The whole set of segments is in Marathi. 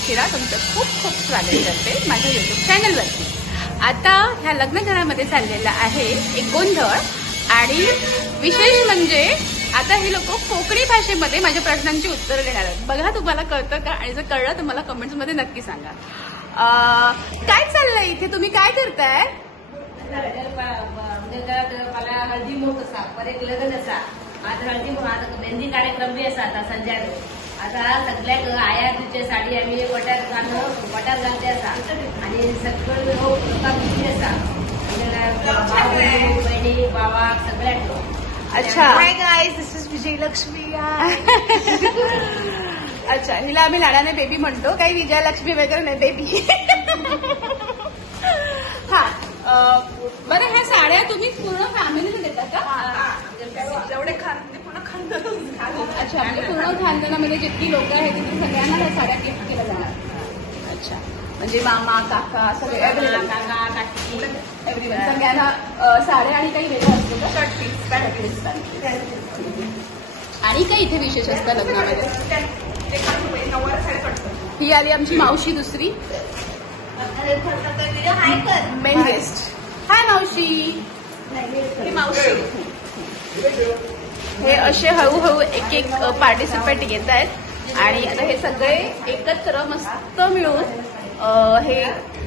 निखिरा तुमचं खूप खूप स्वागत करते माझ्या यूट्यूब चॅनलवरती। आता ह्या लग्न घरामध्ये चाललेला आहे एक गोंधळ आणि विशेष म्हणजे आता हे लोक कोकणी भाषेमध्ये माझ्या प्रश्नांची उत्तरं देणार आहेत। बघा तुम्हाला कळतं का? आणि जर कळलं तर मला कमेंट्समध्ये नक्की सांगा। काय चाललंय इथे? तुम्ही काय करताय? हळदी मोठ असा पर एक लग्न असा आज हळदी आता मेहंदी कार्यक्रम बी असा आता संध्याकाळी आता सगळ्याक आया तुझे साडी आम्ही वटार घालते असा आणि सगळं लोक खुशी असा बहिणी बाबा सगळ्याक। अच्छा hi guys, this is Vijayalakshmi. अच्छा, हिला आम्ही लाडाने बेबी म्हणतो, काही विजयलक्ष्मी वगैरे नाही, बेबी। हा बरं, ह्या साड्या तुम्ही पूर्ण फॅमिलीला देता का? जेवढे पूर्ण खानदान। अच्छा, म्हणजे पूर्ण खानदानामध्ये जितकी लोक आहेत तिथे सगळ्यांना ह्या साड्या गिफ्ट केल्या जाणार। अच्छा, म्हणजे मामा काका सगळे एव्हरीवन, काका काकी एव्हरीवन सगळ्यांना साड्या आणि काही वेगळं असतं का? Shirt piece, pant piece. आणि काही इथे विशेष असतं लग्नामध्ये? ही आली आमची मावशी दुसरी मेन गेस्ट। हाय मावशी। ही मावशी। हे असे हळूहळू एक एक पार्टिसिपेंट घेत आहेत आणि आता हे सगळे एकत्र मस्त मिळून हे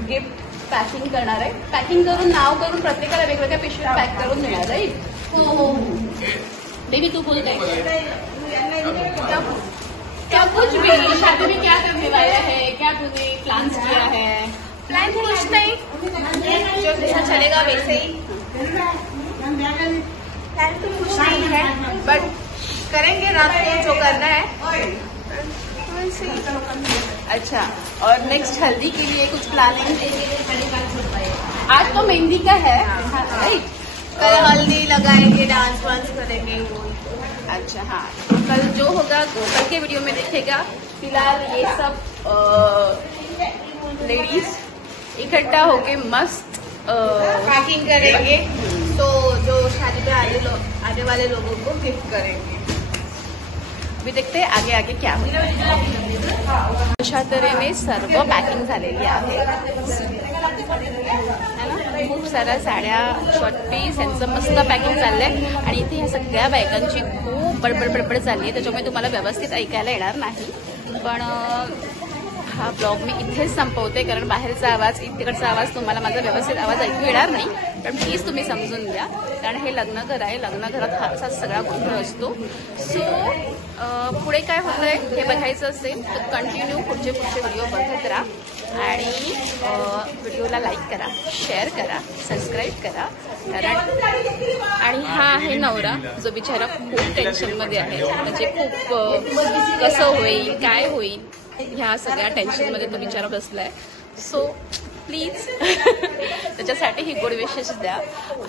गिफ्ट पॅकिंग करणार आहे। पॅकिंग करून नाव करून प्रत्येकाला वेगवेगळ्या पिशव्या पॅक करून देणार आहे। हो बेबी तू बोल काय? क्या कुछ भी शादी में क्या करने वाला है? क्या तूने प्लान्स किया है? प्लान कुछ नहीं, जो जैसा चलेगा वैसे ही। प्लान तो कुछ नहीं है, बट करेंगे रात को जो करना है। अच्छा, और नेक्स्ट हल्दी के लिए कुछ प्लानिंग? आज तो मेहंदी का है, राइट? कल हल्दी लगाएंगे, डांस वांस करेंगे वो। अच्छा हाँ, तो कल जो होगा कल के वीडियो में देखेगा। फिलहाल ये सब लेडीज इकट्ठा होके मस्त पैकिंग करेंगे, तो जो शादी में आने वाले लोगों को गिफ्ट करेंगे। मी देखते आगे आगे क्या होता। अशा तऱ्हेने सर्व पॅकिंग झालेली आहे ना, खूप साऱ्या साड्या शॉर्ट पीस यांचं मस्त पॅकिंग चाललंय आणि इथे ह्या सगळ्या बायकांची खूप बडबड चालली आहे, त्याच्यामुळे तुम्हाला व्यवस्थित ऐकायला येणार नाही। पण हा ब्लॉग मी इथेच संपवते, कारण बाहेरचा आवाज तिकडचा आवाज तुम्हाला माझा व्यवस्थित आवाज ऐकू येणार नाही। पण प्लीज तुम्ही समजून घ्या, कारण हे लग्न घर आहे, लग्न घरात हा सगळा गोंधळ असतो। सो पुढे काय होतंय हे बघायचं असेल तर कंटिन्यू पुढचे व्हिडिओ बघत राहा आणि व्हिडिओला लाईक करा, शेअर करा, सबस्क्राईब करा। कारण आणि हा आहे नवरा, जो बिचारा खूप टेन्शनमध्ये आहे, म्हणजे खूप कसं होईल काय होईल ह्या सगळ्या टेन्शनमध्ये तो बिचारा बसलाय। सो प्लीज त्याच्यासाठी ही गोड विशेष द्या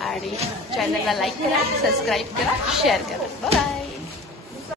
आणि चॅनलला लाईक करा, सबस्क्राईब करा, शेअर करा। बाय।